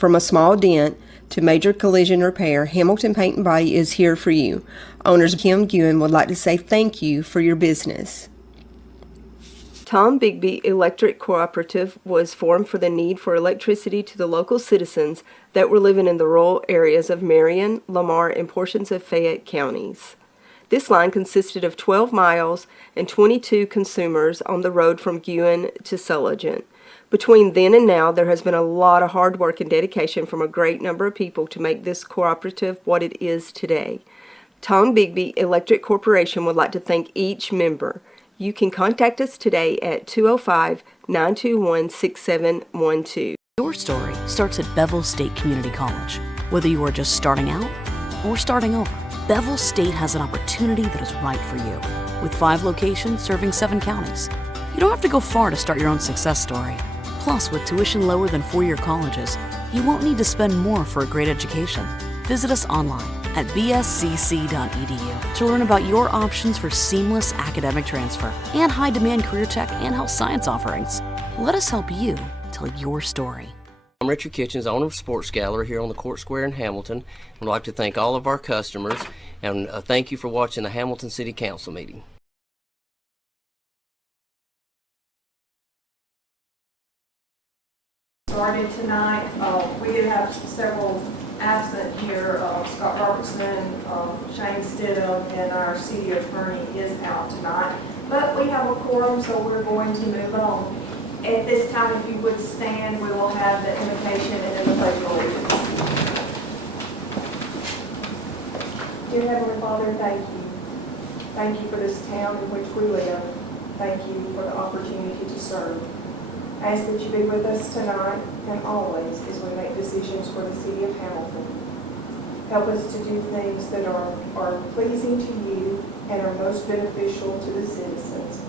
From a small dent to major collision repair, Hamilton Paint and Body is here for you. Owners Kim Guin would like to say thank you for your business. Tom Bigby Electric Cooperative was formed for the need for electricity to the local citizens that were living in the rural areas of Marion, Lamar, and portions of Fayette counties. This line consisted of 12 miles and 22 consumers on the road from Guin to Sulligent. Between then and now, there has been a lot of hard work and dedication from a great number of people to make this cooperative what it is today. Tom Bigby Electric Corporation would like to thank each member. You can contact us today at 205-921-6712. Your story starts at Bevel State Community College. Whether you are just starting out or starting over, Bevel State has an opportunity that is right for you. With 5 locations serving 7 counties, you don't have to go far to start your own success story. Plus, with tuition lower than 4-year colleges, you won't need to spend more for a great education. Visit us online at bscc.edu to learn about your options for seamless academic transfer and high-demand career tech and health science offerings. Let us help you tell your story. I'm Richard Kitchens, owner of Sports Gallery here on the Court Square in Hamilton. I'd like to thank all of our customers and thank you for watching the Hamilton City Council meeting. Started tonight. We did have several absent here. Scott Robertson, Shane Stidham, and our city attorney is out tonight. But we have a quorum, so we're going to move on. At this time, if you would stand, we will have the invocation and then the pledge of allegiance. Dear Heavenly Father, thank you. Thank you for this town in which we live. Thank you for the opportunity to serve. I ask that you be with us tonight and always as we make decisions for the city of Hamilton. Help us to do things that are pleasing to you and are most beneficial to the citizens.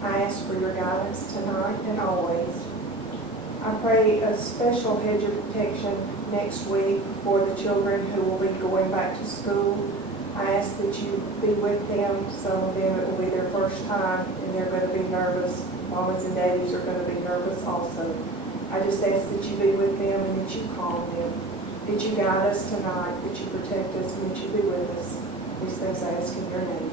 I ask for your guidance tonight and always. I pray a special hedge of protection next week for the children who will be going back to school. I ask that you be with them. Some of them, it will be their first time and they're going to be nervous. Mamas and daddies are going to be nervous also. I just ask that you be with them and that you calm them, that you guide us tonight, that you protect us, and that you be with us. These things I ask in your name.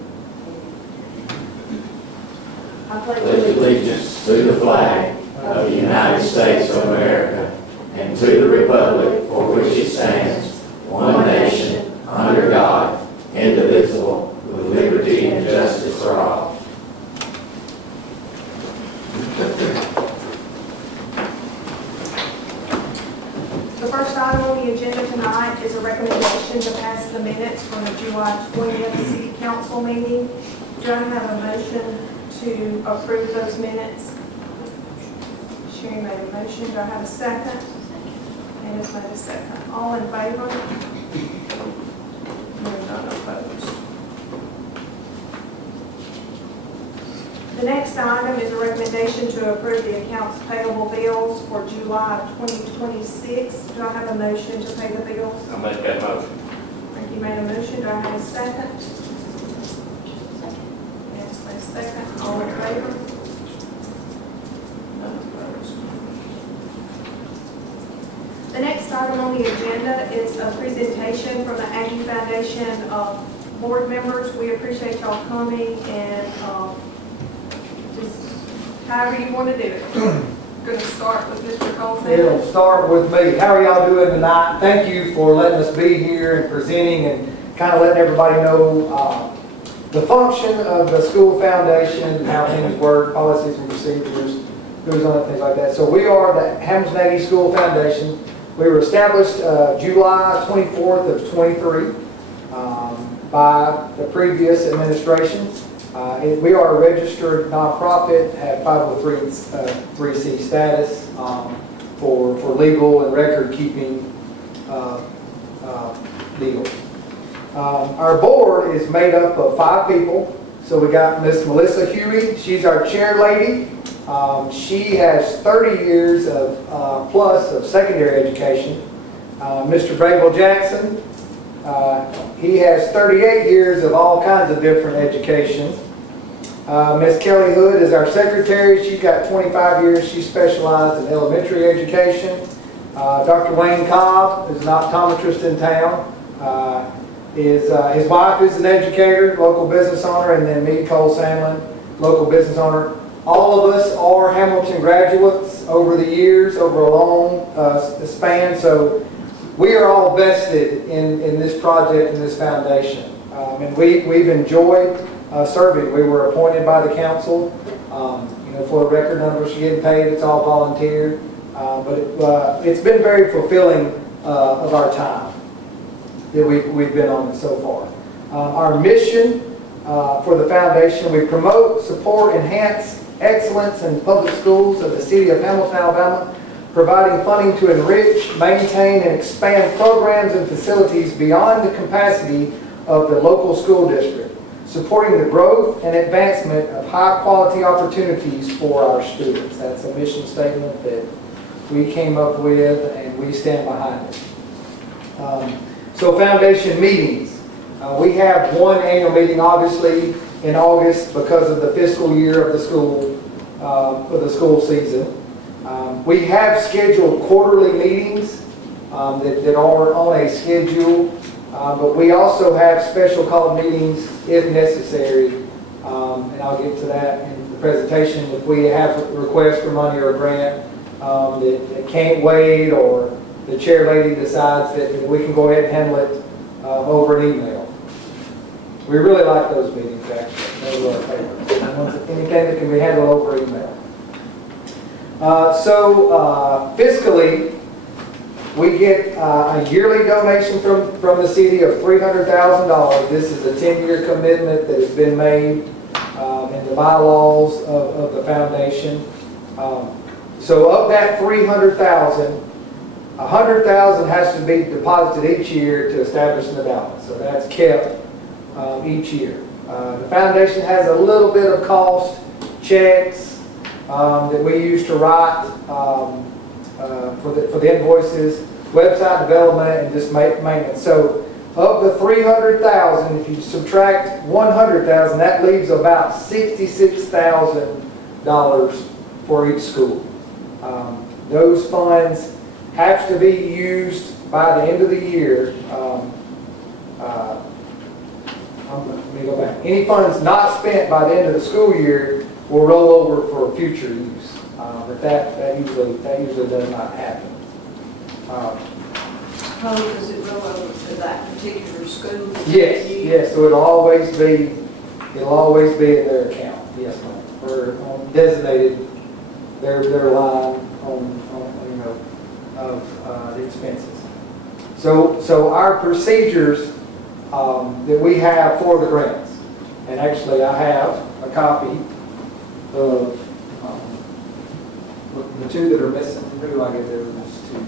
I pledge allegiance to the flag of the United States of America and to the republic for which it stands, one nation, under God, indivisible, with liberty and justice for all. The first item on the agenda tonight is a recommendation to pass the minutes from the July 20th City Council meeting. Do I have a motion to approve those minutes? Sherry made a motion. Do I have a second? Anna's made a second. All in favor? None opposed. The next item is a recommendation to approve the accounts payable bills for July 2026. Do I have a motion to pay the bills? I'll make that motion. Frankie made a motion. Do I have a second? Yes, a second. All in favor? None opposed. The next item on the agenda is a presentation from the Aggie Foundation board members. We appreciate y'all coming and just however you want to do it. Going to start with Mr. Colson. It'll start with me. How are y'all doing tonight? Thank you for letting us be here and presenting and kind of letting everybody know the function of the school foundation, how things work, policies and procedures, goes on and things like that. So we are the Hamilton Aggie School Foundation. We were established July 24th of 23 by the previous administration. We are a registered nonprofit, have 503c status for legal and record keeping deals. Our board is made up of 5 people. So we got Miss Melissa Huey. She's our chair lady. She has 30 years of plus of secondary education. Mr. Brayville Jackson, he has 38 years of all kinds of different education. Miss Kelly Hood is our secretary. She's got 25 years. She specialized in elementary education. Dr. Wayne Cobb is an optometrist in town. His wife is an educator, local business owner, and then me, Cole Sandlin, local business owner. All of us are Hamilton graduates over the years, over a long span, so we are all vested in this project and this foundation. And we've enjoyed serving. We were appointed by the council. For the record numbers, getting paid, it's all volunteer. But it's been very fulfilling of our time that we've been on so far. Our mission for the foundation, we promote, support, enhance excellence in public schools of the city of Hamilton, Alabama, providing funding to enrich, maintain, and expand programs and facilities beyond the capacity of the local school district, supporting the growth and advancement of high-quality opportunities for our students. That's a mission statement that we came up with, and we stand behind it. So foundation meetings. We have one annual meeting, obviously, in August because of the fiscal year of the school, for the school season. We have scheduled quarterly meetings that are on a schedule, but we also have special called meetings if necessary, and I'll get to that in the presentation. If we have a request for money or a grant that can't wait, or the chair lady decides that we can go ahead and handle it over an email. We really like those meetings, actually. Those are our favorites. Anything that can be handled over email. Fiscally, we get a yearly donation from the city of $300,000. This is a 10-year commitment that has been made in the bylaws of the foundation. So of that $300,000, $100,000 has to be deposited each year to establish an endowment. So that's kept each year. The foundation has a little bit of cost checks that we use to write for the invoices, website development, and just maintenance. So of the $300,000, if you subtract $100,000, that leaves about $66,000 for each school. Those funds have to be used by the end of the year. Let me go back. Any funds not spent by the end of the school year will roll over for future use. But that usually does not happen. How does it roll over to that particular school? Yes. So it'll always be in their account. Yes, ma'am. Or designated their line on of the expenses. So our procedures that we have for the grants, and actually I have a copy of the two that are missing. Who do I get those two?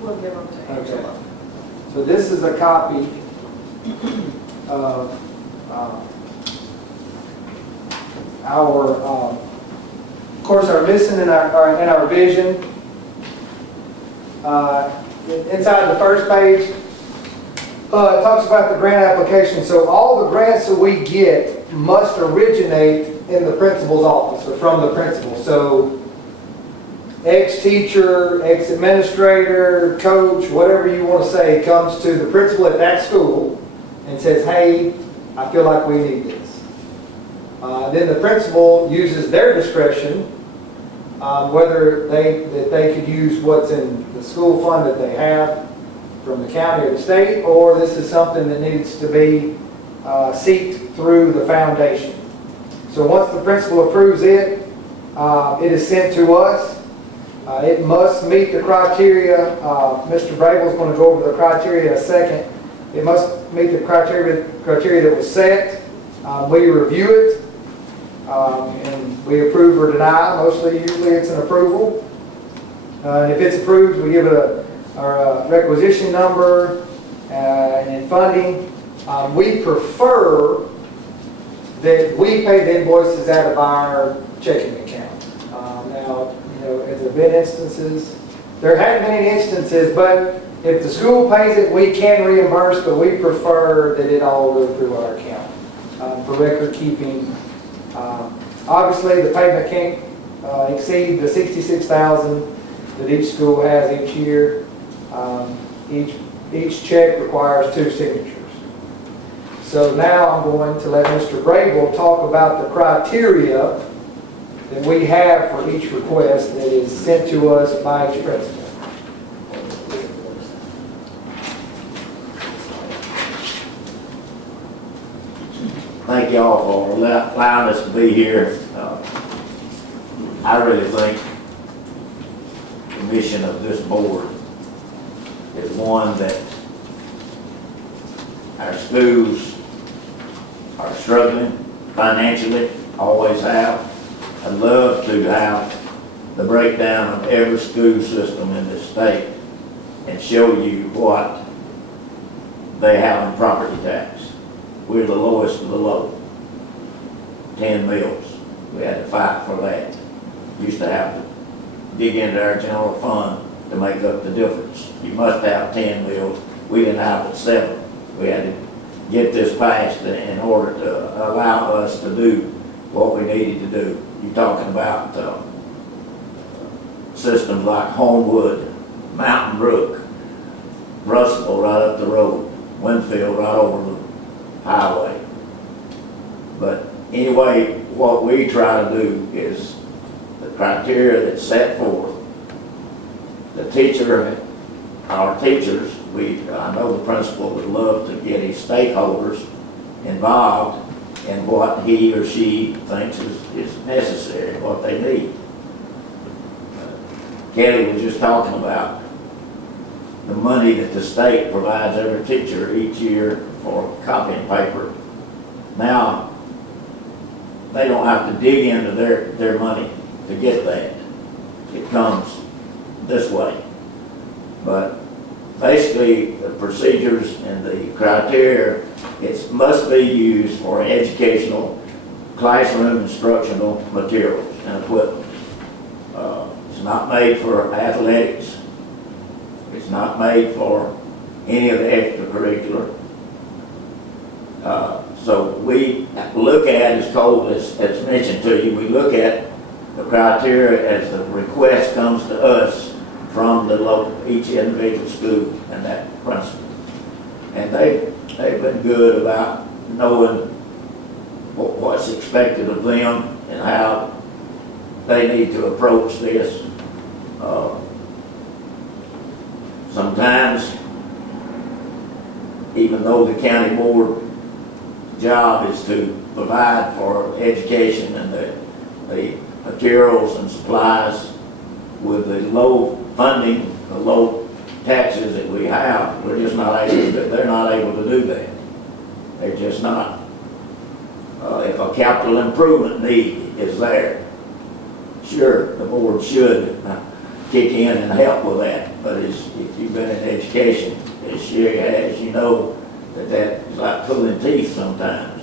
We'll give them to Angela. Okay. So this is a copy of our, of course, our mission and our vision. Inside the first page, it talks about the grant application. So all the grants that we get must originate in the principal's office or from the principal. So ex-teacher, ex-administrator, coach, whatever you want to say, comes to the principal at that school and says, hey, I feel like we need this. Then the principal uses their discretion whether they could use what's in the school fund that they have from the county or the state, or this is something that needs to be seeked through the foundation. So once the principal approves it, it is sent to us. It must meet the criteria. Mr. Brable is going to go over the criteria in a second. It must meet the criteria that was set. We review it, and we approve or deny. Usually it's an approval. And if it's approved, we give it our requisition number and funding. We prefer that we pay the invoices out of our checking account. Now, there have been instances, there haven't been any instances, but if the school pays it, we can reimburse, but we prefer that it all go through our account for record keeping. Obviously, the payment can't exceed the $66,000. that each school has each year. Each check requires 2 signatures. So now I'm going to let Mr. Brable talk about the criteria that we have for each request that is sent to us by each principal. Thank y'all for allowing us to be here. I really think the mission of this board is one that our schools are struggling financially, always have. I'd love to have the breakdown of every school system in this state and show you what they have in property tax. We're the lowest of the low. 10 mills. We had to fight for that. Used to have to dig into our general fund to make up the difference. You must have 10 mills. We didn't have it 7. We had to get this passed in order to allow us to do what we needed to do. You're talking about systems like Homewood, Mountain Brook, Russell right up the road, Winfield right over the highway. But anyway, what we try to do is the criteria that's set forth. The teacher, our teachers, I know the principal would love to get his stakeholders involved in what he or she thinks is necessary, what they need. Kelly was just talking about the money that the state provides every teacher each year for copying paper. Now, they don't have to dig into their money to get that. It comes this way. But basically, the procedures and the criteria, it must be used for educational, classroom instructional materials and equipment. It's not made for athletics. It's not made for any of the extracurricular. So we look at, as Cole has mentioned to you, we look at the criteria as the request comes to us from each individual school and that principal. And they've been good about knowing what's expected of them and how they need to approach this. Sometimes, even though the county board job is to provide for education and the materials and supplies, with the low funding, the low taxes that we have, we're just not able to, they're not able to do that. They're just not. If a capital improvement need is there, sure, the board should kick in and help with that. But if you've been in education, as Sherry has, you know that is like pulling teeth sometimes.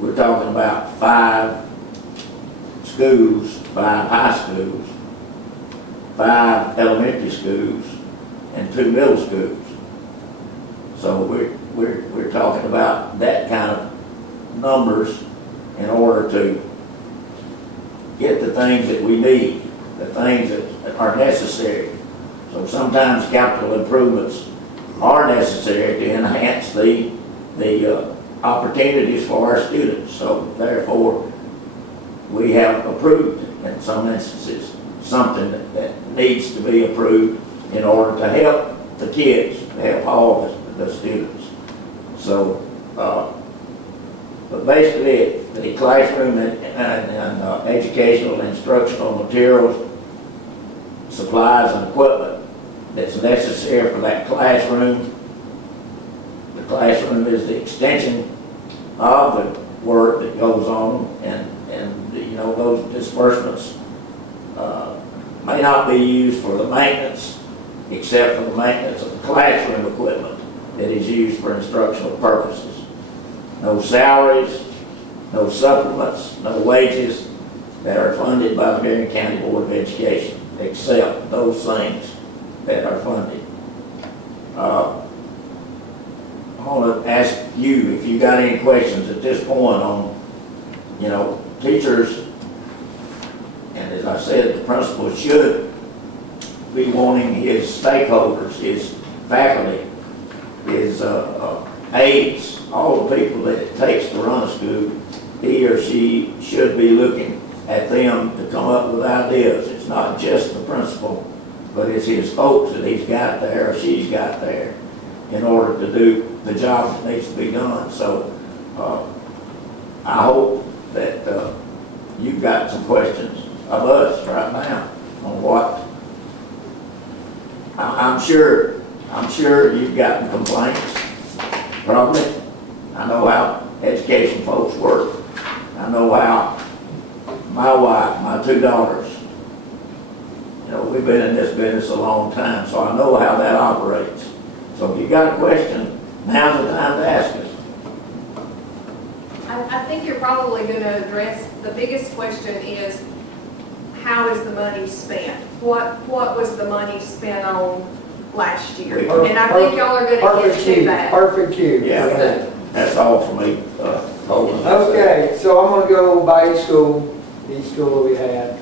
We're talking about 5 schools, 5 high schools, 5 elementary schools, and 2 middle schools. So we're talking about that kind of numbers in order to get the things that we need, the things that are necessary. So sometimes capital improvements are necessary to enhance the opportunities for our students. So therefore, we have approved in some instances something that needs to be approved in order to help the kids, to help all the students. So, but basically, the classroom and educational and instructional materials, supplies and equipment that's necessary for that classroom. The classroom is the extension of the work that goes on, and you know, those disbursements may not be used for the maintenance, except for the maintenance of the classroom equipment that is used for instructional purposes. No salaries, no supplements, no wages that are funded by the Marion County Board of Education, except those things that are funded. I want to ask you if you got any questions at this point on, you know, teachers, and as I said, the principal should be wanting his stakeholders, his faculty, his aides, all the people that it takes to run a school, he or she should be looking at them to come up with ideas. It's not just the principal, but it's his folks that he's got there or she's got there in order to do the job that needs to be done. So I hope that you've got some questions of us right now on what I'm sure you've gotten complaints, probably. I know how education folks work. I know how my wife, my two daughters, you know, we've been in this business a long time, so I know how that operates. So if you've got a question, now's the time to ask us. I think you're probably going to address, the biggest question is, how is the money spent? What was the money spent on last year? And I think y'all are going to get to that. Perfect cue. Yeah, that's all for me, Holden. Okay, so I'm gonna go by each school that we had.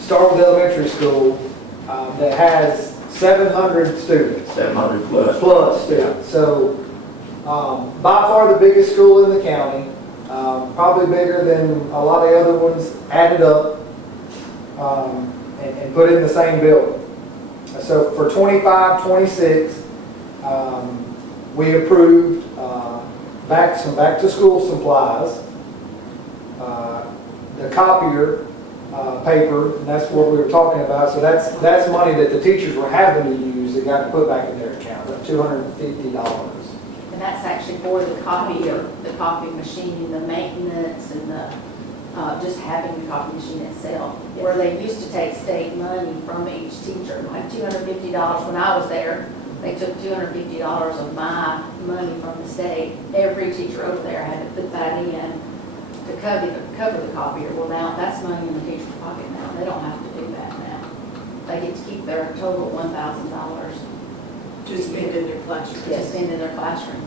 Start with elementary school, that has 700 students. 700 plus. Plus students. So, by far the biggest school in the county, probably bigger than a lot of the other ones added up, and put in the same building. So for 25-26, we approved some back to school supplies, the copier paper, and that's what we were talking about. So that's money that the teachers were having to use that got put back in their account, $250. And that's actually for the copier, the copy machine, the maintenance, and the just having the copy machine itself. Where they used to take state money from each teacher, like $250 when I was there. They took $250 of my money from the state. Every teacher over there had to put that in to cover the copier. Well, now that's money in the teacher's pocket now. They don't have to do that now. They get to keep their total $1,000. To spend in their classroom. Yes, spend in their classroom.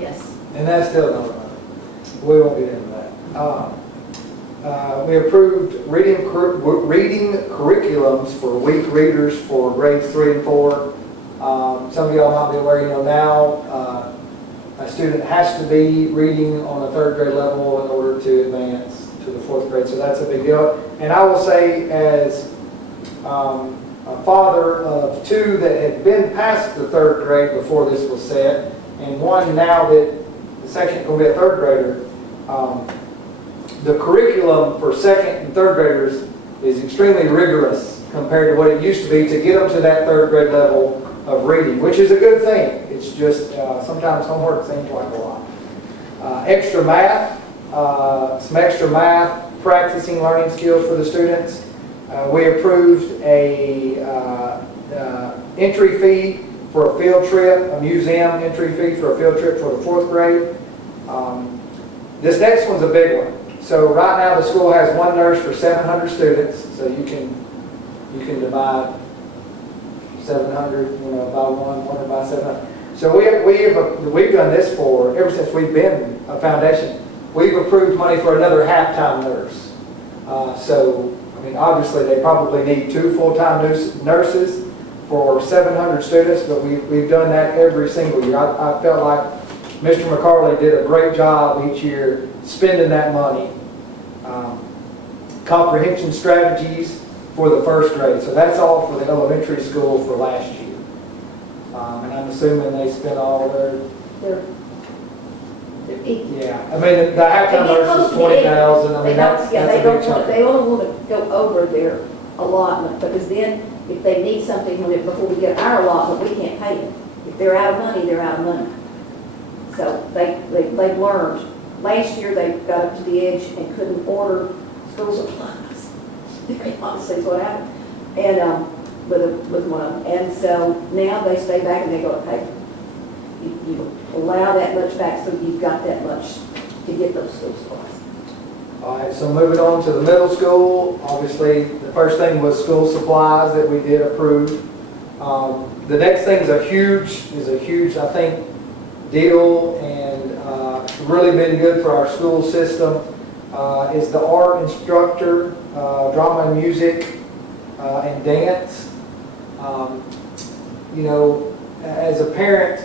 Yes. And that's still not enough. We won't get into that. We approved reading curriculums for weak readers for grades 3 and 4. Some of y'all might be aware, now a student has to be reading on a 3rd grade level in order to advance to the 4th grade. So that's a big deal. And I will say, as a father of 2 that had been past the 3rd grade before this was set, and one now that the second will be a 3rd grader, the curriculum for 2nd and 3rd graders is extremely rigorous compared to what it used to be to get them to that 3rd grade level of reading, which is a good thing. It's just sometimes homework seems like a lot. Extra math, some extra math, practicing learning skills for the students. We approved a entry fee for a field trip, a museum entry fee for a field trip for the 4th grade. This next one's a big one. So right now the school has one nurse for 700 students, so you can divide 700, by one or by 700. So we've done this for, ever since we've been a foundation, we've approved money for another half-time nurse. So, obviously they probably need 2 full-time nurses for 700 students, but we've done that every single year. I felt like Mr. McCarley did a great job each year spending that money. Comprehension strategies for the 1st grade. So that's all for the elementary school for last year. And I'm assuming they spent all their yeah. The halftime nurse is 20,000. That's a big chunk. They only want to go over their allotment, because then if they need something before we get our allotment, we can't pay them. If they're out of money, they're out of money. So they've learned. Last year they got up to the edge and couldn't order school supplies. Honestly, is what happened. And with one of them. And so now they stay back and they go to pay. You allow that much back, so you've got that much to get those school supplies. All right, so moving on to the middle school, obviously the first thing was school supplies that we did approve. The next thing is a huge, I think, deal, and really been good for our school system, is the art instructor, drama and music. and dance. You know, as a parent,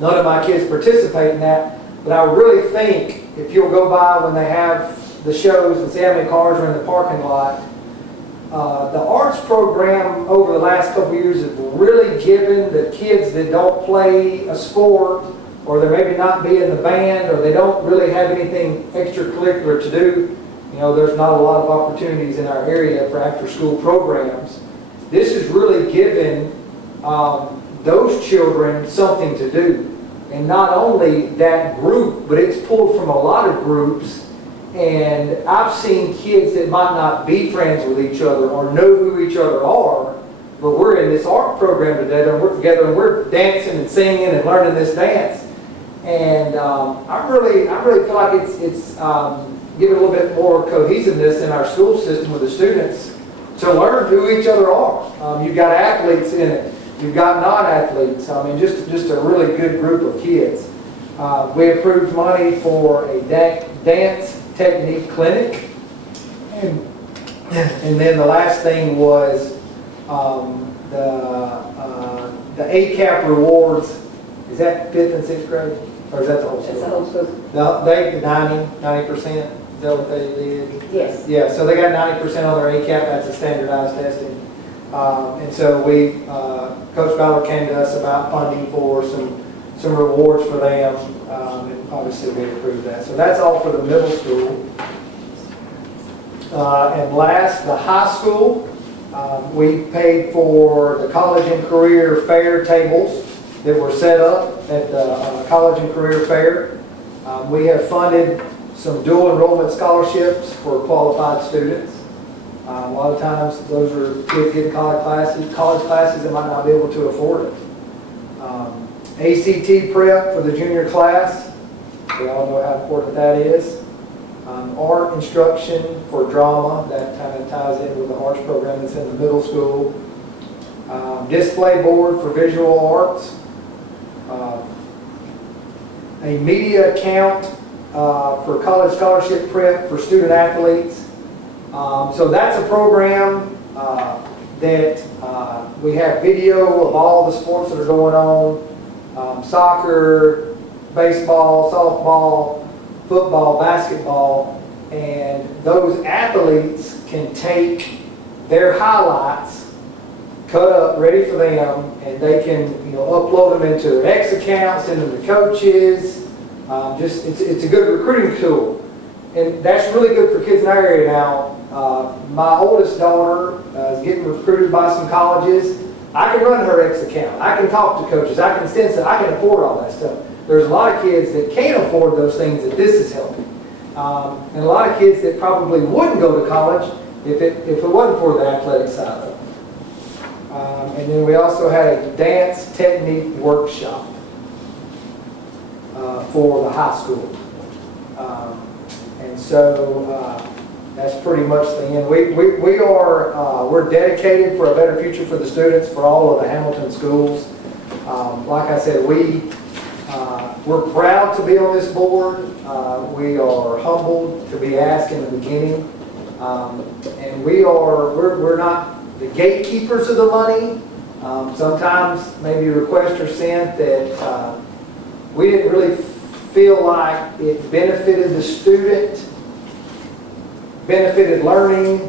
none of my kids participate in that, but I really think if you'll go by when they have the shows and see how many cars are in the parking lot, the arts program over the last couple of years has really given the kids that don't play a sport, or they maybe not be in the band, or they don't really have anything extracurricular to do. You know, there's not a lot of opportunities in our area for after-school programs. This has really given those children something to do. And not only that group, but it's pulled from a lot of groups. And I've seen kids that might not be friends with each other or know who each other are, but we're in this art program together, and we're dancing and singing and learning this dance. And I really feel like it's giving a little bit more cohesiveness in our school system with the students to learn who each other are. You've got athletes in it. You've got non-athletes. I mean, just a really good group of kids. We approved money for a dance technique clinic. And then the last thing was the ACAP rewards. Is that 5th and 6th grade? Or is that the whole school? That's the whole school. They 90%? Is that what they did? Yes. Yeah, so they got 90% on their ACAP. That's a standardized testing. And so Coach Ballard came to us about funding for some rewards for them, and obviously we approved that. So that's all for the middle school. And last, the high school. We paid for the college and career fair tables that were set up at the college and career fair. We have funded some dual enrollment scholarships for qualified students. A lot of times those are kids getting college classes that might not be able to afford it. ACT prep for the junior class. We all know how important that is. Art instruction for drama. That kind of ties in with the arts program that's in the middle school. Display board for visual arts. A media account for college scholarship prep for student athletes. So that's a program that we have video of all the sports that are going on. Soccer, baseball, softball, football, basketball, and those athletes can take their highlights, cut up, ready for them, and they can upload them into their X accounts, send them to coaches. It's a good recruiting tool, and that's really good for kids in our area now. My oldest daughter is getting recruited by some colleges. I can run her X account. I can talk to coaches. I can stencil. I can afford all that stuff. There's a lot of kids that can't afford those things that this is helping. And a lot of kids that probably wouldn't go to college if it wasn't for the athletic side of it. And then we also had a dance technique workshop for the high school. And so that's pretty much the end. We're dedicated for a better future for the students for all of the Hamilton schools. Like I said, we're proud to be on this board. We are humbled to be asked in the beginning, and we're not the gatekeepers of the money. Sometimes maybe requests are sent that we didn't really feel like it benefited the student, benefited learning,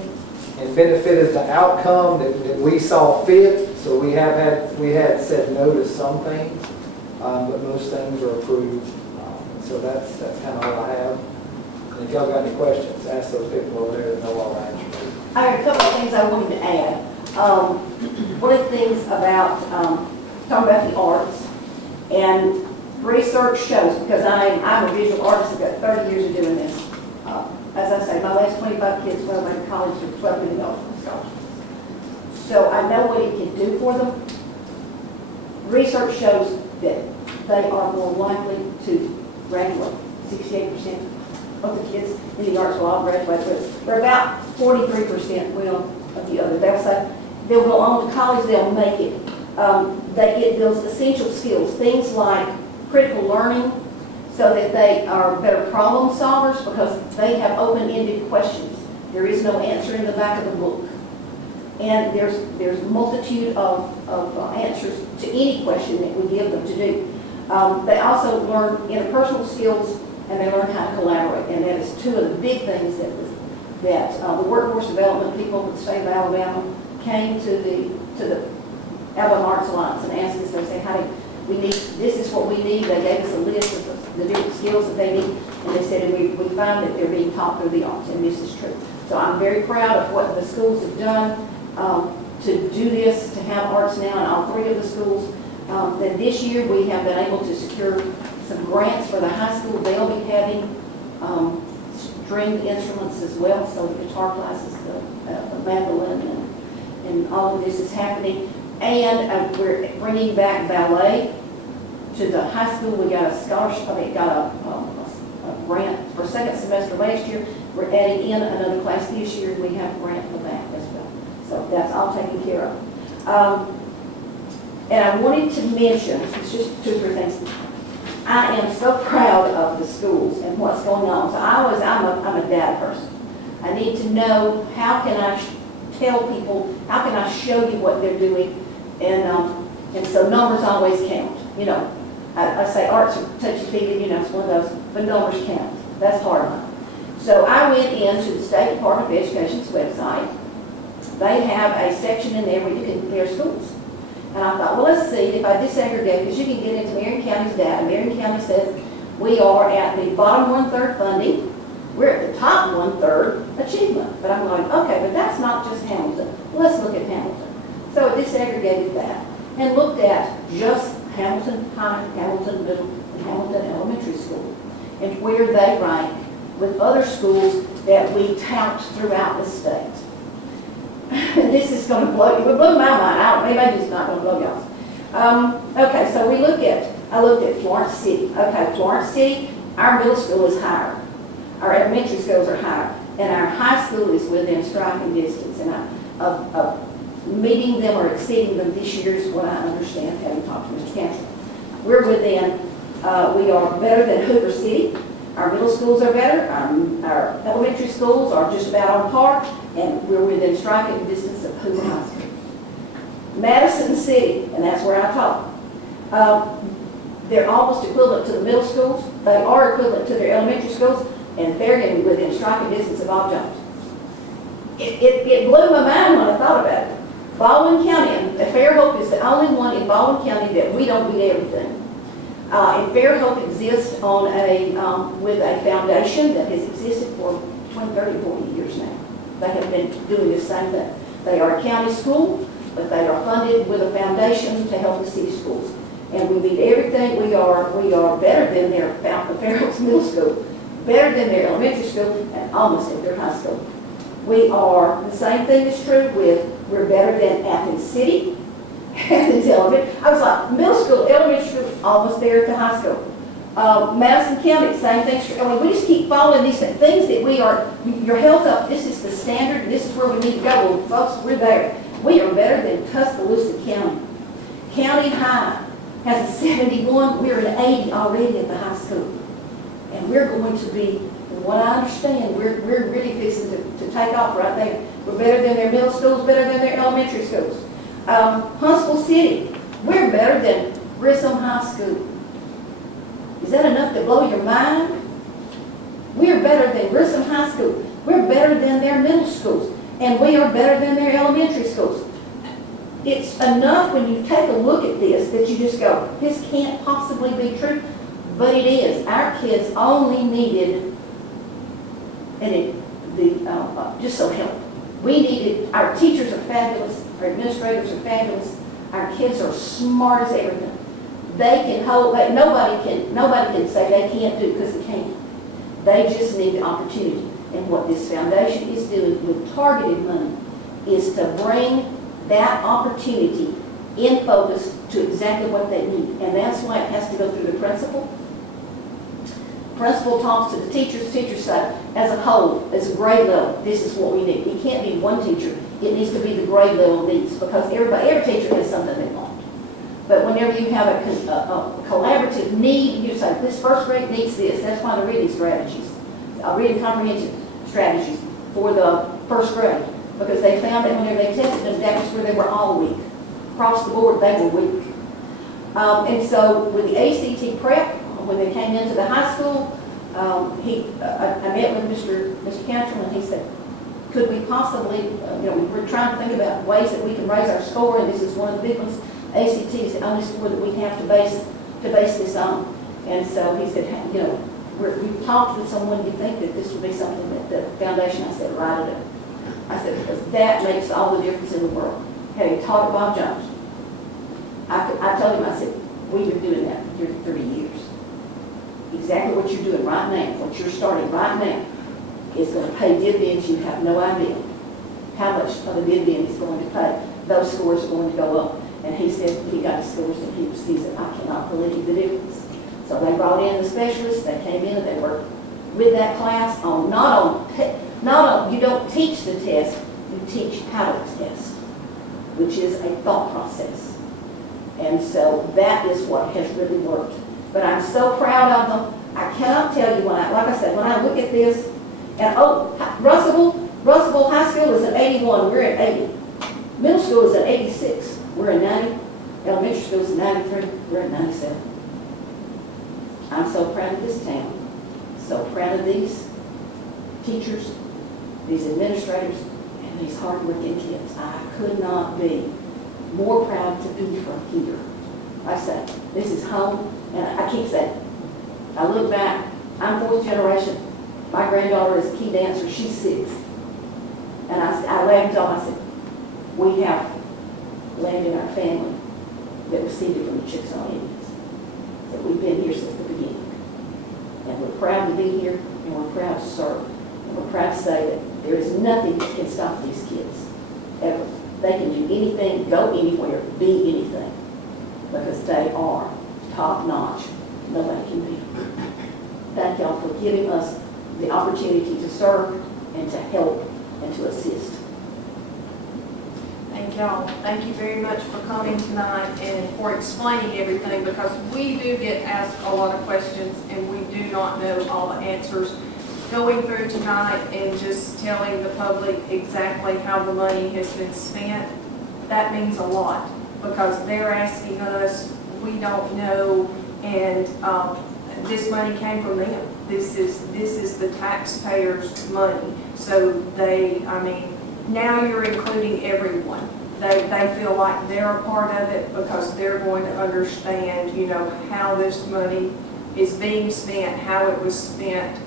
and benefited the outcome that we saw fit. So we had said no to some things, but most things are approved. So that's kind of all I have. And if y'all got any questions, ask those people over there that know all the answers. I have a couple of things I wanted to add. One of the things about talking about the arts, and research shows, because I'm a visual artist, I've got 30 years of doing this. As I say, my last 25 kids went to college with $12 million in scholarships. So I know what it can do for them. Research shows that they are more likely to graduate. 68% of the kids in the arts will all graduate, but about 43% will of the other. They'll say they'll go on to college, they'll make it. They get those essential skills, things like critical learning, so that they are better problem solvers because they have open-ended questions. There is no answer in the back of the book. And there's a multitude of answers to any question that we give them to do. They also learn interpersonal skills, and they learn how to collaborate. And that is two of the big things that the workforce development people in the state of Alabama came to the Alabama Arts Alliance and asked us, they said, this is what we need. They gave us a list of the different skills that they need, and they said, and we find that they're being taught through the arts, and this is true. So I'm very proud of what the schools have done to do this, to have arts now in all three of the schools. Then this year we have been able to secure some grants for the high school. They'll be having stringed instruments as well, so the guitar classes, the mandolin, and all of this is happening. And we're bringing back ballet to the high school. We got a scholarship, got a grant for second semester last year. We're adding in another class this year, and we have a grant for that as well. So that's all taken care of. And I wanted to mention, it's just 2 or 3 things. I am so proud of the schools and what's going on. So I'm a data person. I need to know how can I tell people, how can I show you what they're doing, and so numbers always count. You know, I say arts are touchy-feely, you know, it's one of those, but numbers count. That's hard enough. So I went into the State Department of Education's website. They have a section in there where you can compare schools. And I thought, well, let's see if I disaggregate, because you can get into Marion County's data. Marion County says we are at the bottom 1/3 funding. We're at the top 1/3 achievement. But I'm going, okay, but that's not just Hamilton. Let's look at Hamilton. So I disaggregated that and looked at just Hamilton High, Hamilton Middle, and Hamilton Elementary School, and where they rank with other schools that we tout throughout the state. This is going to blow you. It blew my mind. Maybe it's not going to blow y'all. Okay, so I looked at Florence City. Okay, Florence City, our middle school is higher. Our elementary schools are higher. And our high school is within striking distance. And of meeting them or exceeding them this year is what I understand, having talked to Mr. Cantrell. We're within, we are better than Hoover City. Our middle schools are better. Our elementary schools are just about on par, and we're within striking distance of Hoover High School. Madison City, and that's where I taught. They're almost equivalent to the middle schools. They are equivalent to their elementary schools, and they're going to be within striking distance of all Jones. It blew my mind when I thought about it. Baldwin County, and Fairhope is the only one in Baldwin County that we don't beat everything. And Fairhope exists on with a foundation that has existed for 20, 30, 40 years now. They have been doing the same thing. They are a county school, but they are funded with a foundation to help the city schools. And we beat everything. We are better than their Fairhope's middle school, better than their elementary school, and almost at their high school. We are, the same thing is true we're better than Athens City, Athens Elementary. I was like, middle school, elementary school, almost there at the high school. Madison County, same thing. I mean, we just keep following these things that we are, you're held up, this is the standard, and this is where we need to go. Well, folks, we're there. We are better than Tuscaloosa County. County High has a 71, we're an 80 already at the high school. And we're going to be, from what I understand, we're really fixing to take off right there. We're better than their middle schools, better than their elementary schools. Huntsville City, we're better than Grissom High School. Is that enough to blow your mind? We're better than Grissom High School. We're better than their middle schools. And we are better than their elementary schools. It's enough when you take a look at this that you just go, this can't possibly be true. But it is. Our kids only needed just some help. We needed, our teachers are fabulous, our administrators are fabulous, our kids are smart as everything. They can hold, nobody can say they can't do because they can't. They just need the opportunity. And what this foundation is doing with targeted money is to bring that opportunity in focus to exactly what they need. And that's why it has to go through the principal. Principal talks to the teachers. Teachers say, as a whole, as a grade level, this is what we need. It can't be one teacher. It needs to be the grade level needs, because every teacher has something they want. But whenever you have a collaborative need, you say, this first grade needs this. That's why the reading strategies, reading comprehension strategies for the first grade. because they found that whenever they tested them, that was where they were all weak. Across the board, they were weak. And so with the ACT prep, when they came into the high school, I met with Mr. Cantrell, and he said, could we possibly, we're trying to think about ways that we can raise our score, and this is one of the big ones. ACT is the only score that we have to base this on. And so he said, we've talked with someone, do you think that this would be something that the foundation, I said, write it up. I said, because that makes all the difference in the world. Having taught at Bob Jones, I told him, I said, we've been doing that for 30 years. Exactly what you're doing right now, what you're starting right now, is going to pay dividends. You have no idea how much of a dividend it's going to pay. Those scores are going to go up. And he said he got his scores and he said, I cannot believe the difference. So they brought in the specialists, they came in and they worked with that class on, not on, you don't teach the test, you teach how to test, which is a thought process. And so that is what has really worked. But I'm so proud of them. I cannot tell you like I said, when I look at this, and Russellville High School is at 81, we're at 80. Middle school is at 86, we're at 90. Elementary school is at 93, we're at 97. I'm so proud of this town, so proud of these teachers, these administrators, and these hardworking kids. I could not be more proud to be from here. Like I said, this is home, and I keep saying, I look back, I'm 4th generation. My granddaughter is a key dancer, she's 6. And I laughed off, I said, we have land in our family that was seeded from the Chickasaw Indians. So we've been here since the beginning. And we're proud to be here, and we're proud to serve. And we're proud to say that there is nothing that can stop these kids, ever. They can do anything, go anywhere, be anything, because they are top-notch. Nobody can beat them. Thank y'all for giving us the opportunity to serve and to help and to assist. Thank y'all. Thank you very much for coming tonight and for explaining everything, because we do get asked a lot of questions and we do not know all the answers. Going through tonight and just telling the public exactly how the money has been spent, that means a lot, because they're asking us, we don't know, and this money came from them. This is the taxpayers' money. So now you're including everyone. They feel like they're a part of it because they're going to understand, how this money is being spent, how it was spent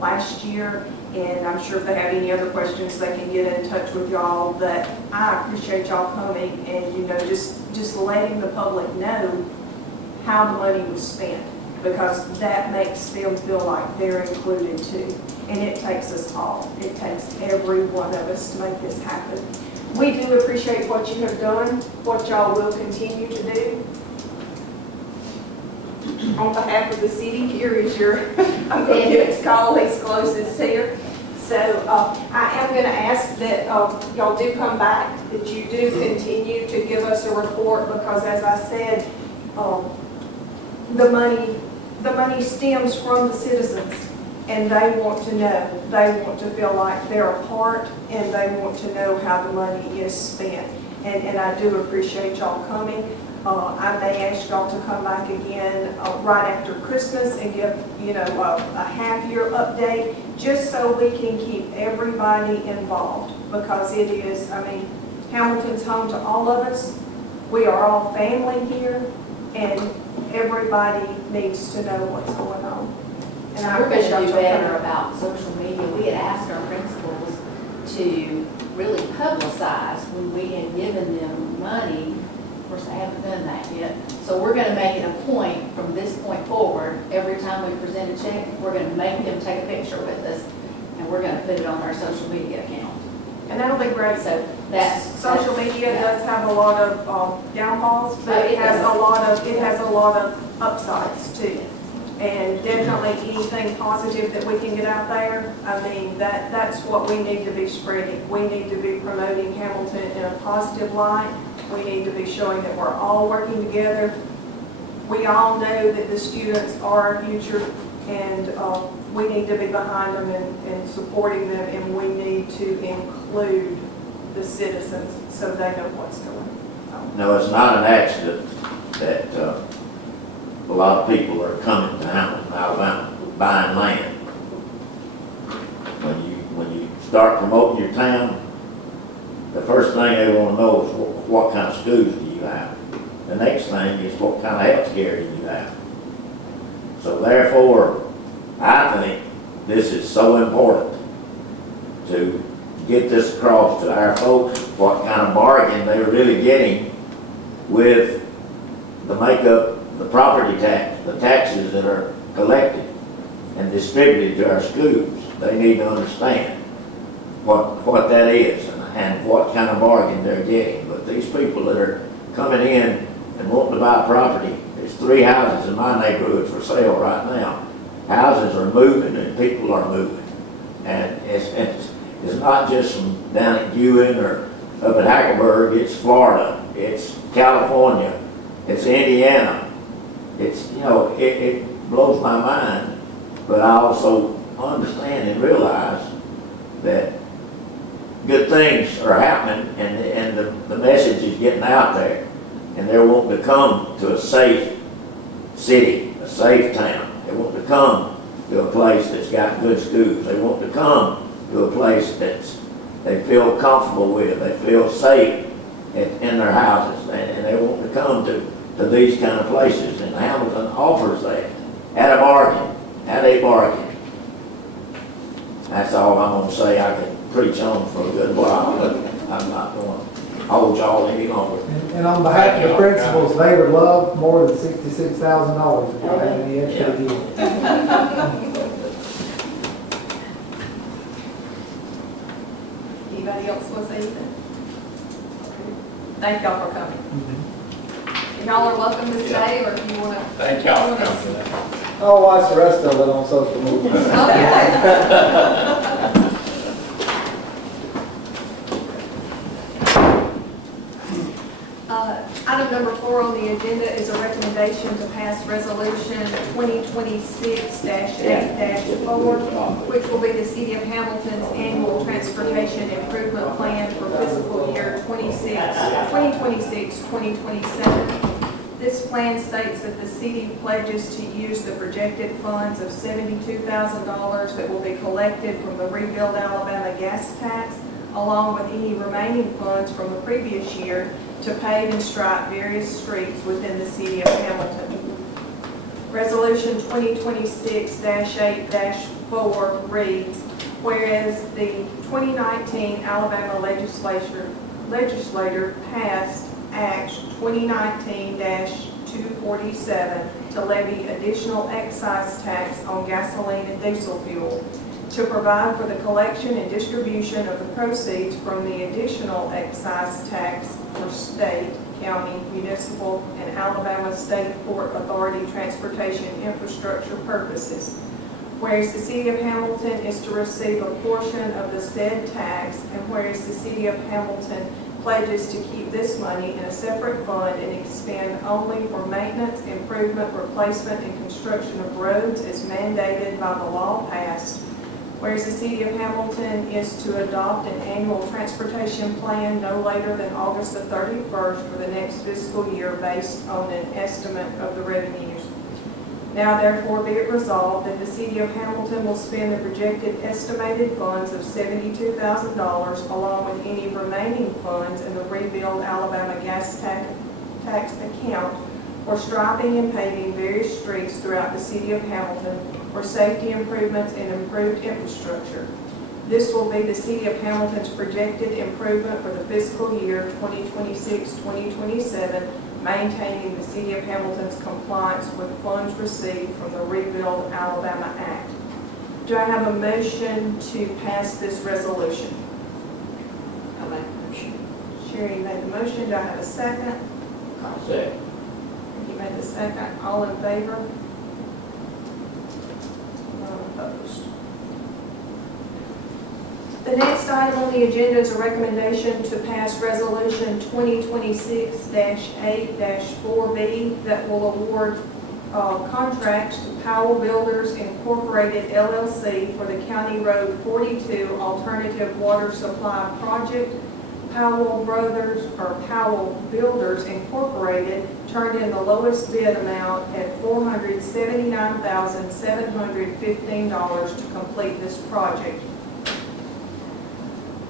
last year. And I'm sure if they have any other questions, they can get in touch with y'all. But I appreciate y'all coming and, just letting the public know how the money was spent, because that makes them feel like they're included too. And it takes us all. It takes every one of us to make this happen. We do appreciate what you have done, what y'all will continue to do. On behalf of the city, here is I'm going to give it to colleagues closest here. So I am going to ask that y'all do come back, that you do continue to give us a report, because as I said, the money stems from the citizens, and they want to know. They want to feel like they're a part, and they want to know how the money is spent. And I do appreciate y'all coming. I may ask y'all to come back again right after Christmas and give, a half-year update, just so we can keep everybody involved, because it is, Hamilton's home to all of us. We are all family here, and everybody needs to know what's going on. And we're going to do better about social media. We had asked our principals to really publicize when we had given them money. Of course, they haven't done that yet. So we're going to make it a point from this point forward. Every time we present a check, we're going to make them take a picture with us, and we're going to put it on our social media account. And that'll be great. So social media does have a lot of downfalls, but it has a lot of upsides too. And definitely anything positive that we can get out there, that's what we need to be spreading. We need to be promoting Hamilton in a positive light. We need to be showing that we're all working together. We all know that the students are our future, and we need to be behind them and supporting them, and we need to include the citizens so they know what's going on. No, it's not an accident that a lot of people are coming to Hamilton, Alabama, buying land. When you start promoting your town, the first thing they want to know is what kind of schools do you have. The next thing is what kind of health care do you have. So therefore, I think this is so important to get this across to our folks, what kind of bargain they're really getting with the makeup, the property tax, the taxes that are collected and distributed to our schools. They need to understand what that is and what kind of bargain they're getting. But these people that are coming in and wanting to buy property, there's 3 houses in my neighborhood for sale right now. Houses are moving and people are moving. And it's not just from down at Ewing or up at Hackleburg, it's Florida, it's California, it's Indiana. It's, you know, it blows my mind, but I also understand and realize that good things are happening and the message is getting out there, and they're wanting to come to a safe city, a safe town. They want to come to a place that's got good schools. They want to come to a place that's they feel comfortable with, they feel safe in their houses, and they want to come to these kind of places, and Hamilton offers that at a bargain, That's all I'm going to say. I could preach on for a good while, but I'm not going to hold y'all any longer. And on behalf of the principals, they would love more than $66,000 if you had any extra to give. Anybody else want to say anything? Thank y'all for coming. And y'all are welcome to stay, or if you want to. Thank y'all for coming to that. I'll watch the rest of it on social media. Item number 4 on the agenda is a recommendation to pass resolution 2026-8-4, which will be the City of Hamilton's annual transportation improvement plan for fiscal year 2026-2027. This plan states that the city pledges to use the projected funds of $72,000 that will be collected from the Rebuild Alabama gas tax, along with any remaining funds from the previous year, to pave and stripe various streets within the City of Hamilton. Resolution 2026-8-4 reads, whereas the 2019 Alabama legislature passed Act 2019-247 to levy additional excise tax on gasoline and diesel fuel, to provide for the collection and distribution of the proceeds from the additional excise tax for state, county, municipal, and Alabama State Port Authority transportation infrastructure purposes. Whereas the City of Hamilton is to receive a portion of the said tax, and whereas the City of Hamilton pledges to keep this money in a separate fund and expend only for maintenance, improvement, replacement, and construction of roads as mandated by the law passed. Whereas the City of Hamilton is to adopt an annual transportation plan no later than August the 31st for the next fiscal year based on an estimate of the revenues. Now therefore be it resolved that the City of Hamilton will spend the projected estimated funds of $72,000 along with any remaining funds in the Rebuild Alabama gas tax account for striping and paving various streets throughout the City of Hamilton for safety improvements and improved infrastructure. This will be the City of Hamilton's projected improvement for the fiscal year 2026-2027, maintaining the City of Hamilton's compliance with funds received from the Rebuild Alabama Act. Do I have a motion to pass this resolution? I make a motion. Sherry made the motion. Do I have a second? I'll say. You made the second. All in favor? None opposed. The next item on the agenda is a recommendation to pass resolution 2026-8-4B that will award contract to Powell Builders Incorporated LLC for the County Road 42 Alternative Water Supply Project. Powell Builders Incorporated turned in the lowest bid amount at $479,715 to complete this project.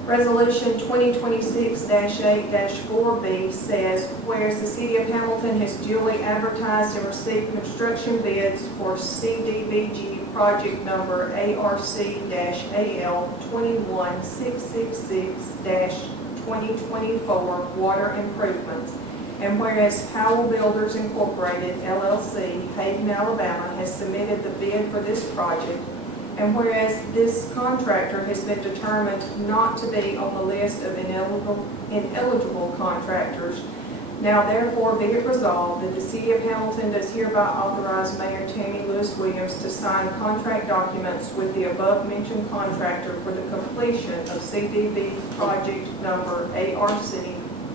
Resolution 2026-8-4B says, whereas the City of Hamilton has duly advertised and received construction bids for CDBG project number ARC-AL 21666-2024 water improvements. And whereas Powell Builders Incorporated LLC, Hayden, Alabama, has submitted the bid for this project, and whereas this contractor has been determined not to be on the list of ineligible contractors, now therefore be it resolved that the City of Hamilton does hereby authorize Mayor Tammy Lewis Williams to sign contract documents with the above-mentioned contractor for the completion of CDB project number ARC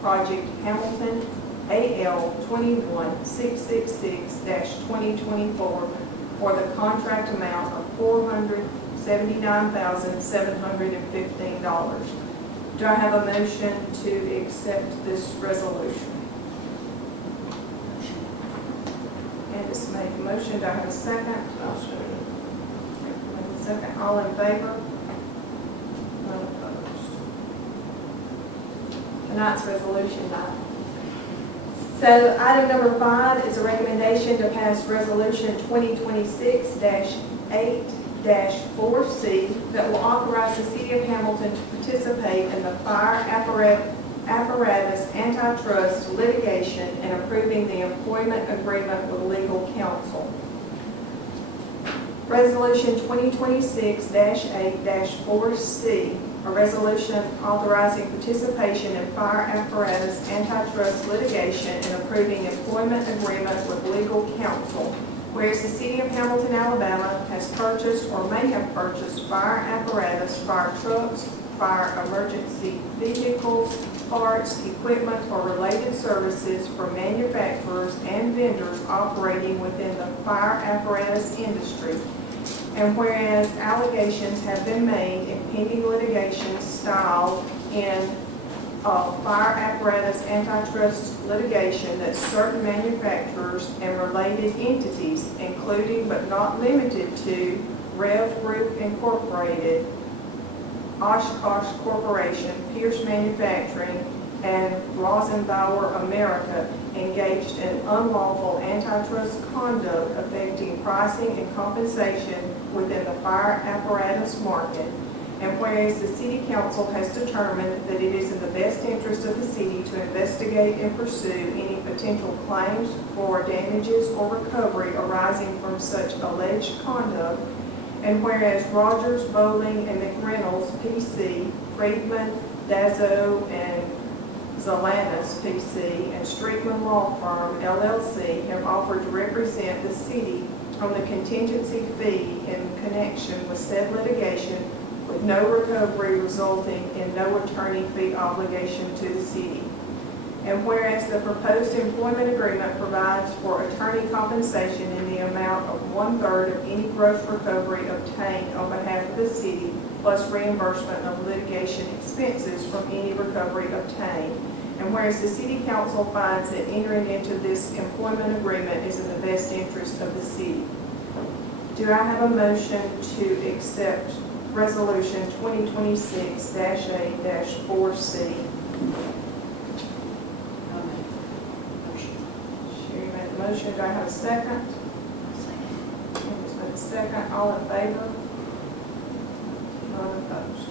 Project Hamilton AL 21666-2024 for the contract amount of $479,715. Do I have a motion to accept this resolution? Candace made the motion. Do I have a second? I'll second it. Second. All in favor? None opposed. Tonight's resolution died. So item number 5 is a recommendation to pass resolution 2026-8-4C that will authorize the City of Hamilton to participate in the fire apparatus antitrust litigation and approving the employment agreement with legal counsel. Resolution 2026-8-4C, a resolution authorizing participation in fire apparatus antitrust litigation and approving employment agreement with legal counsel. Whereas the City of Hamilton, Alabama has purchased or may have purchased fire apparatus, fire trucks, fire emergency vehicles, parts, equipment, or related services from manufacturers and vendors operating within the fire apparatus industry. And whereas allegations have been made in pending litigation styled in fire apparatus antitrust litigation that certain manufacturers and related entities, including but not limited to Rev Group Incorporated, Oshkosh Corporation, Pierce Manufacturing, and Rosenbauer America, engaged in unlawful antitrust conduct affecting pricing and compensation within the fire apparatus market. And whereas the City Council has determined that it is in the best interest of the city to investigate and pursue any potential claims for damages or recovery arising from such alleged conduct, and whereas Rogers, Bowling, and McReynolds, P.C., Friedman, Dazo, and Zalanis, P.C., and Streetman Law Firm, LLC, have offered to represent the city on the contingency fee in connection with said litigation, with no recovery resulting in no attorney fee obligation to the city. And whereas the proposed employment agreement provides for attorney compensation in the amount of 1/3 of any gross recovery obtained on behalf of the city, plus reimbursement of litigation expenses from any recovery obtained. And whereas the City Council finds that entering into this employment agreement is in the best interest of the city. Do I have a motion to accept Resolution 2026-8-4C? Sherry made the motion. Do I have a second? Candace made a second. All in favor? None opposed.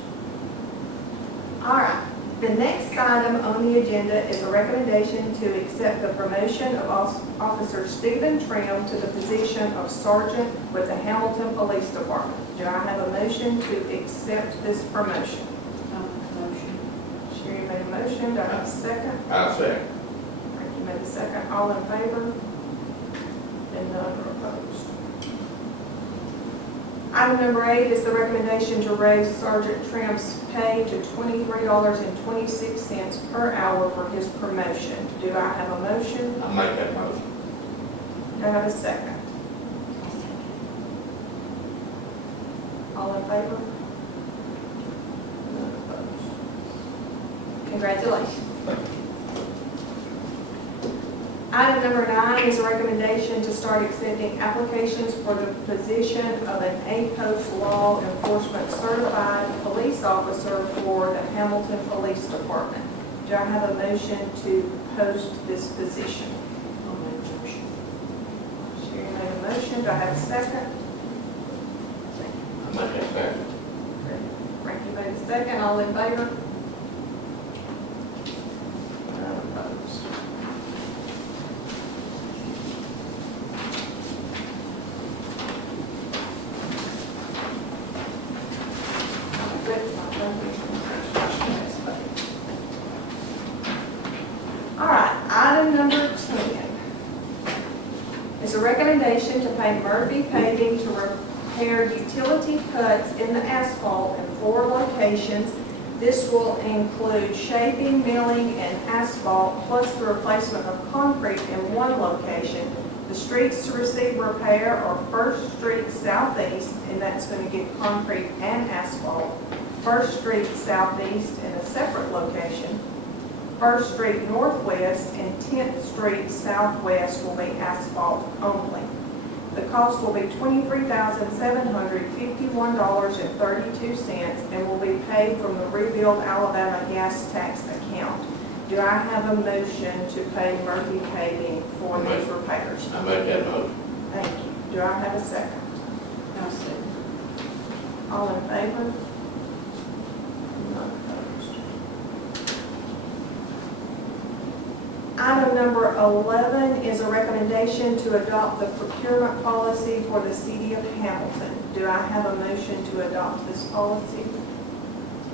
All right. The next item on the agenda is a recommendation to accept the promotion of Officer Stephen Trim to the position of Sergeant with the Hamilton Police Department. Do I have a motion to accept this promotion? Motion. Sherry made a motion. Do I have a second? I'll second. Frankie made a second. All in favor? And none are opposed. Item number 8 is the recommendation to raise Sergeant Trim's pay to $23.26 per hour for his promotion. Do I have a motion? I'll make that motion. Do I have a second? All in favor? None opposed. Congratulations. Item number 9 is a recommendation to start accepting applications for the position of an APOS law enforcement certified police officer for the Hamilton Police Department. Do I have a motion to post this position? I'll make a motion. Sherry made a motion. Do I have a second? I make that second. Frankie made a second. All in favor? None opposed. All right, item number 10 is a recommendation to pay Murphy Paving to repair utility cuts in the asphalt in 4 locations. This will include shaping, milling, and asphalt, plus the replacement of concrete in 1 location. The streets to receive repair are First Street Southeast, and that's going to get concrete and asphalt. First Street Southeast in a separate location. First Street Northwest and 10th Street Southwest will be asphalt only. The cost will be $23,751.32 and will be paid from the Rebuild Alabama gas tax account. Do I have a motion to pay Murphy Paving for these repairs? I make that motion. Thank you. Do I have a second? I'll second. All in favor? None opposed. Item number 11 is a recommendation to adopt the procurement policy for the city of Hamilton. Do I have a motion to adopt this policy?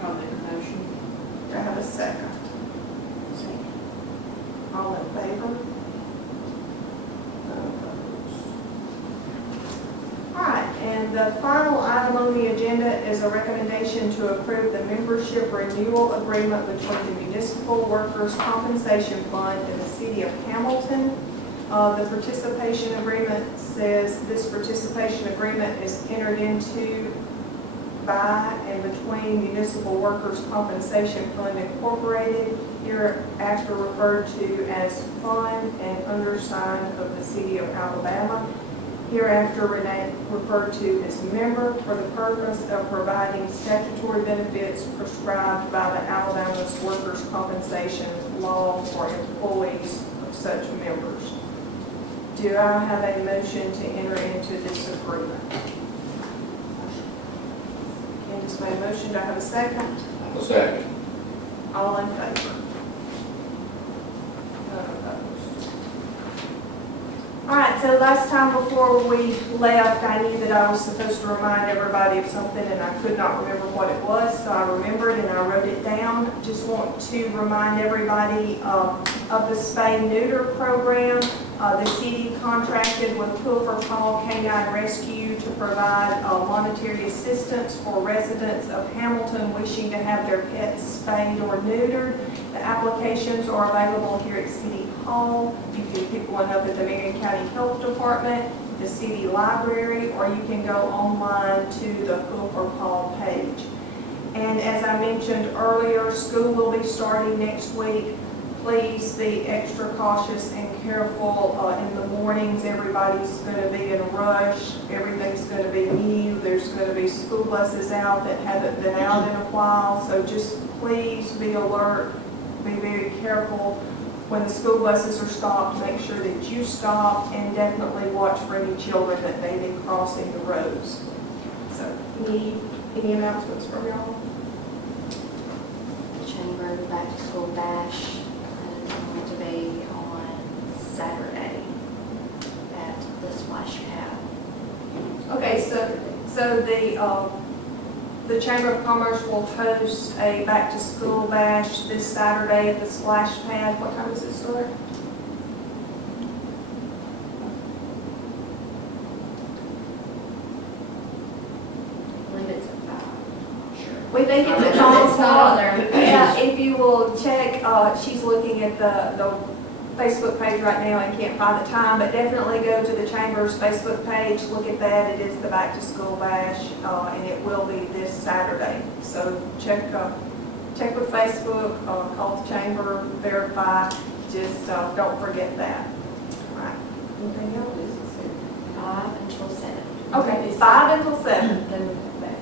I'll make a motion. Do I have a second? All in favor? None opposed. All right, and the final item on the agenda is a recommendation to approve the membership renewal agreement between the Municipal Workers' Compensation Fund and the City of Hamilton. The participation agreement says this participation agreement is entered into by and between Municipal Workers' Compensation Fund Incorporated, hereafter referred to as Fund and undersigned of the City of Alabama, hereafter referred to as member, for the purpose of providing statutory benefits prescribed by the Alabama's Workers' Compensation law for employees of such members. Do I have a motion to enter into this agreement? Candace made a motion. Do I have a second? A second. All in favor? None opposed. All right, so last time before we left, I knew that I was supposed to remind everybody of something, and I could not remember what it was, so I remembered and I wrote it down. Just want to remind everybody of the spay-neuter program. The city contracted with Pilfer Paul Canine Rescue to provide monetary assistance for residents of Hamilton wishing to have their pets spayed or neutered. The applications are available here at City Hall. You can pick one up at the Marion County Health Department, the city library, or you can go online to the Pilfer Paul page. And as I mentioned earlier, school will be starting next week. Please be extra cautious and careful in the mornings. Everybody's going to be in a rush. Everything's going to be new. There's going to be school buses out that haven't been out in a while. So just please be alert. Be very careful when the school buses are stopped. Make sure that you stop, and definitely watch for any children that may be crossing the roads. So any announcements from y'all? The Chamber Back to School Dash is going to be on Saturday at the Splash Pad. Okay, so the Chamber of Commerce will host a back to school bash this Saturday at the Splash Pad. What time does it start? I believe it's at 5. Sure. We think it's at It's 5 not on o'clock. there. Yeah, if you will check, she's looking at the Facebook page right now and can't find the time, but definitely go to the Chamber's Facebook page, look at that. It is the Back to School Bash, and it will be this Saturday. So check with Facebook, call the Chamber, verify, just don't forget that. All right. Anything else? 5 until 7. Okay, 5 until 7. Then we come back.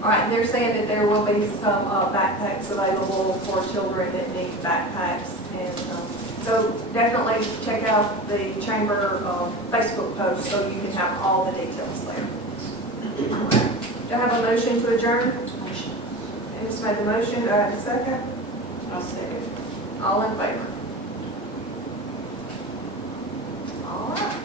All right, and they're saying that there will be some backpacks available for children that need backpacks. And so definitely check out the Chamber Facebook post so you can have all the details there. All right. Do I have a motion to adjourn? Motion. Dennis made the motion. Do I have a second? I'll second. All in favor? All right.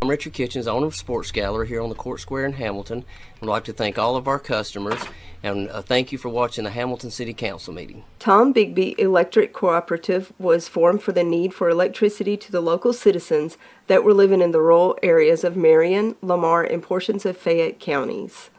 I'm Richard Kitchens, owner of Sports Gallery here on the Court Square in Hamilton. I'd like to thank all of our customers and thank you for watching the Hamilton City Council meeting. Tom Bigby Electric Cooperative was formed for the need for electricity to the local citizens that were living in the rural areas of Marion, Lamar, and portions of Fayette counties.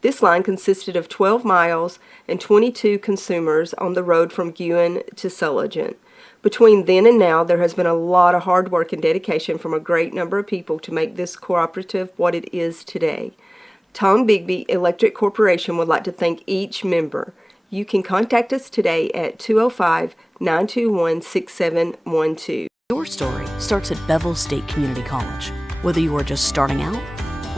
This line consisted of 12 miles and 22 consumers on the road from Guin to Sulligent. Between then and now, there has been a lot of hard work and dedication from a great number of people to make this cooperative what it is today. Tom Bigby Electric Corporation would like to thank each member. You can contact us today at 205-921-6712. Your story starts at Bevel State Community College. Whether you are just starting out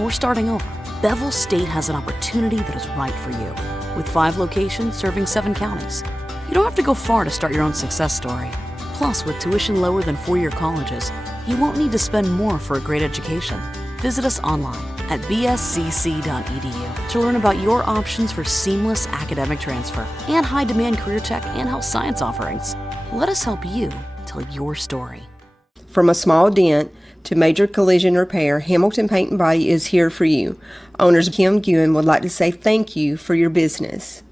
or starting over, Bevel State has an opportunity that is right for you. With 5 locations serving 7 counties, you don't have to go far to start your own success story. Plus, with tuition lower than 4-year colleges, you won't need to spend more for a great education. Visit us online at bscc.edu to learn about your options for seamless academic transfer and high-demand career tech and health science offerings. Let us help you tell your story. From a small dent to major collision repair, Hamilton Paint and Body is here for you. Owners Kim Guin would like to say thank you for your business.